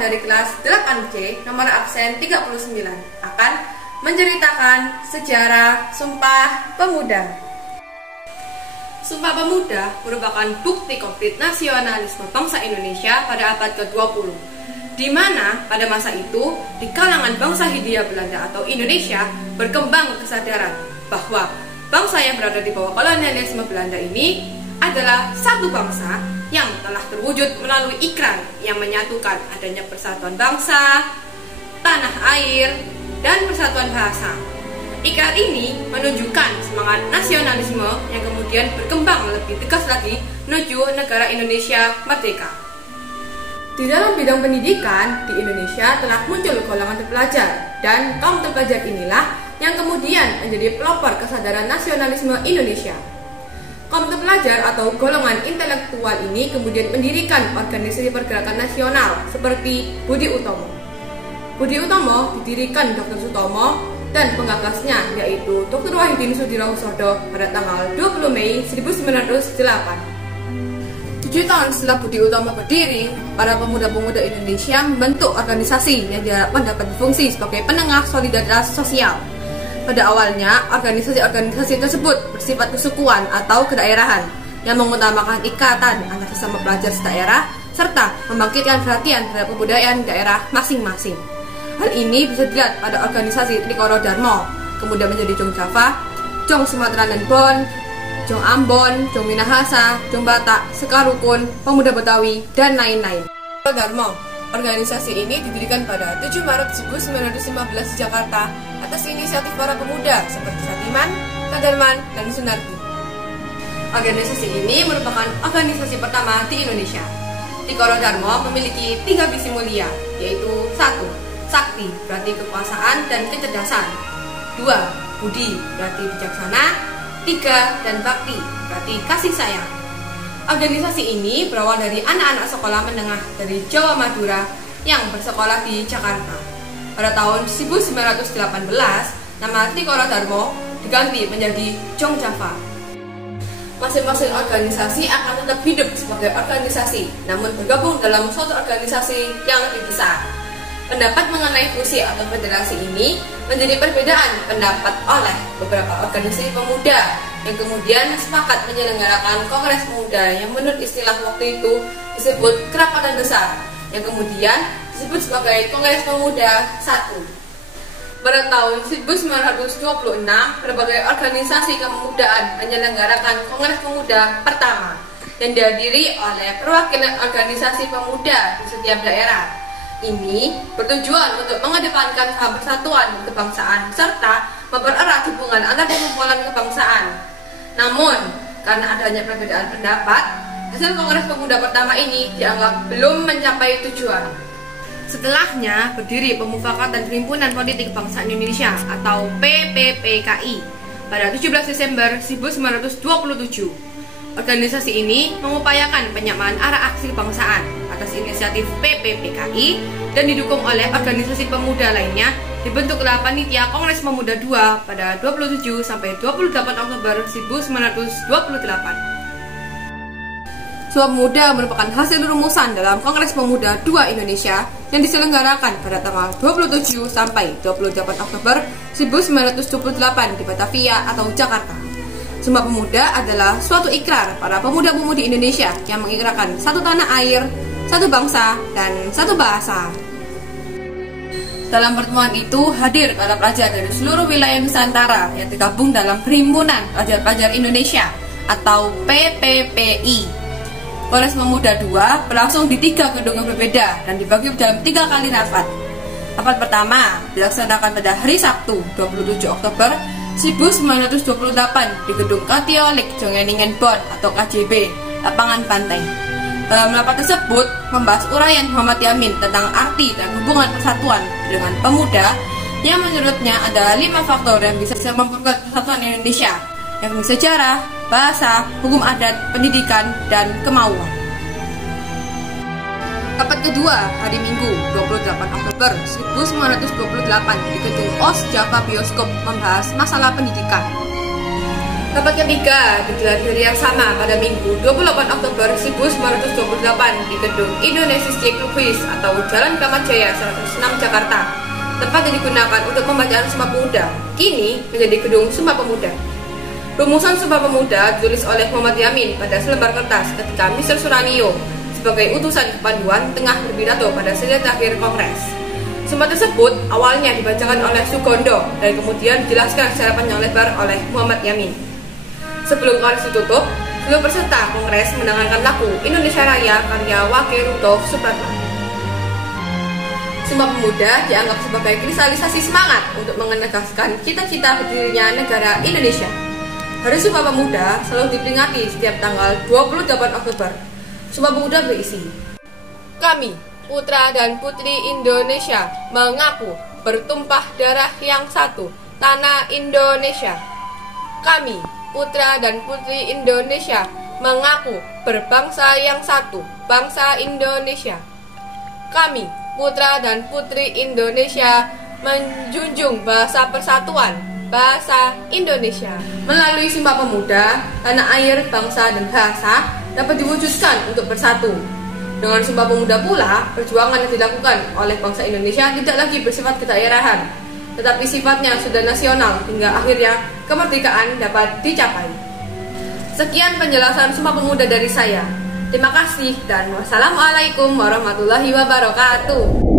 dari kelas 8C nomor absen 39 akan menceritakan sejarah Sumpah Pemuda. Sumpah Pemuda merupakan bukti konkret nasionalisme bangsa Indonesia pada abad ke-20, di mana pada masa itu di kalangan bangsa Hindia Belanda atau Indonesia berkembang kesadaran bahwa bangsa yang berada di bawah kolonialisme Belanda ini adalah satu bangsa yang telah terwujud melalui ikrar yang menyatukan adanya persatuan bangsa, tanah air, dan persatuan bahasa. Ikrar ini menunjukkan semangat nasionalisme yang kemudian berkembang lebih tegas lagi menuju negara Indonesia merdeka. Di dalam bidang pendidikan, di Indonesia telah muncul golongan terpelajar, dan kaum terpelajar inilah yang kemudian menjadi pelopor kesadaran nasionalisme Indonesia. Kaum terpelajar atau golongan intelektual ini kemudian mendirikan organisasi pergerakan nasional seperti Budi Utomo. Budi Utomo didirikan Dr. Sutomo dan penggagasnya yaitu Dr. Wahidin Sudirohusodo pada tanggal 20 Mei 1908. 7 tahun setelah Budi Utomo berdiri, para pemuda-pemuda Indonesia membentuk organisasi yang diharapkan dapat berfungsi sebagai penengah solidaritas sosial. Pada awalnya, organisasi-organisasi tersebut bersifat kesukuan atau kedaerahan yang mengutamakan ikatan antar sesama pelajar sedaerah serta membangkitkan perhatian terhadap kebudayaan daerah masing-masing. Hal ini bisa dilihat pada organisasi Trikoro Darmo, kemudian menjadi Jong Java, Jong Sumatera dan Bon, Jong Ambon, Jong Minahasa, Jong Batak, Sekarukun, Pemuda Betawi, dan lain-lain. Trikoro Darmo, organisasi ini didirikan pada 7 Maret 1915 di Jakarta atas inisiatif para pemuda seperti Satiman, Kadarman, dan Sunardi. Organisasi ini merupakan organisasi pertama di Indonesia. Trikoro Darmo memiliki 3 visi mulia, yaitu 1. Sakti berarti kekuasaan dan kecerdasan. 2. Budi berarti bijaksana. 3. Dan bakti berarti kasih sayang. Organisasi ini berawal dari anak-anak sekolah menengah dari Jawa Madura yang bersekolah di Jakarta. Pada tahun 1918, nama Trikoro Darmo diganti menjadi Jong Java. Masing-masing organisasi akan tetap hidup sebagai organisasi, namun bergabung dalam suatu organisasi yang lebih besar. Pendapat mengenai fusi atau federasi ini menjadi perbedaan pendapat oleh beberapa organisasi pemuda yang kemudian sepakat menyelenggarakan Kongres Pemuda yang menurut istilah waktu itu disebut Kerapatan Besar, yang kemudian disebut sebagai Kongres Pemuda I. Pada tahun 1926, berbagai organisasi kepemudaan menyelenggarakan Kongres Pemuda pertama yang dihadiri oleh perwakilan organisasi pemuda di setiap daerah. Ini bertujuan untuk mengedepankan persatuan kebangsaan serta mempererat hubungan antar perkumpulan kebangsaan. Namun, karena adanya perbedaan pendapat, hasil Kongres Pemuda pertama ini dianggap belum mencapai tujuan. Setelahnya berdiri Pemufakatan Perhimpunan Politik Kebangsaan Indonesia atau PPPKI pada 17 Desember 1927. Organisasi ini mengupayakan penyamaan arah aksi kebangsaan atas inisiatif PPPKI dan didukung oleh organisasi pemuda lainnya. Dibentuklah Panitia Kongres Pemuda II pada 27 sampai 28 Oktober 1928. Sumpah Pemuda merupakan hasil rumusan dalam Kongres Pemuda II Indonesia yang diselenggarakan pada tanggal 27 sampai 28 Oktober 1928 di Batavia atau Jakarta. Sumpah Pemuda adalah suatu ikrar para pemuda-pemudi Indonesia yang mengikrarkan satu tanah air, satu bangsa, dan satu bahasa. Dalam pertemuan itu hadir para pelajar dari seluruh wilayah Nusantara yang tergabung dalam Perhimpunan Pelajar-Pelajar Indonesia atau PPPI. Kongres Pemuda II berlangsung di 3 gedung yang berbeda dan dibagi dalam 3 kali rapat. Rapat pertama dilaksanakan pada hari Sabtu 27 Oktober 1928 di Gedung Katiolik Jongeningen Bon atau KJB, Lapangan Pantai. Dalam rapat tersebut membahas uraian Muhammad Yamin tentang arti dan hubungan persatuan dengan pemuda yang menurutnya ada 5 faktor yang bisa memperkuat persatuan Indonesia, yakni sejarah, bahasa, hukum adat, pendidikan, dan kemauan. Rapat kedua hari Minggu 28 Oktober 1928 di Gedung OS Java Bioskop membahas masalah pendidikan. Rapat ketiga digelar di hari yang sama pada Minggu 28 Oktober 1928 di Gedung Indonesia Clubhouse atau Jalan Kramat Jaya 106 Jakarta. Tempat yang digunakan untuk pembacaan Sumpah Pemuda kini menjadi Gedung Sumpah Pemuda. Rumusan Sumpah Pemuda ditulis oleh Muhammad Yamin pada selembar kertas ketika Mr. Suranio sebagai utusan kepanduan tengah berpidato pada sesi terakhir Kongres. Sumpah tersebut awalnya dibacakan oleh Sugondo dan kemudian dijelaskan secara panjang lebar oleh Muhammad Yamin. Sebelum Kongres ditutup, seluruh peserta Kongres mendengarkan lagu Indonesia Raya karya Wakil Rudolf Supratman. Sumpah Pemuda dianggap sebagai kristalisasi semangat untuk menegaskan cita-cita berdirinya negara Indonesia. Hari Sumpah Pemuda selalu diperingati setiap tanggal 28 Oktober. Sumpah Pemuda berisi: kami, putra dan putri Indonesia, mengaku bertumpah darah yang satu, tanah Indonesia. Kami, putra dan putri Indonesia, mengaku berbangsa yang satu, bangsa Indonesia. Kami, putra dan putri Indonesia, menjunjung bahasa persatuan, bahasa Indonesia. Melalui Sumpah Pemuda, tanah air, bangsa, dan bahasa dapat diwujudkan untuk bersatu. Dengan Sumpah Pemuda pula, perjuangan yang dilakukan oleh bangsa Indonesia tidak lagi bersifat kedaerahan, tetapi sifatnya sudah nasional hingga akhirnya kemerdekaan dapat dicapai. Sekian penjelasan Sumpah Pemuda dari saya. Terima kasih dan wassalamualaikum warahmatullahi wabarakatuh.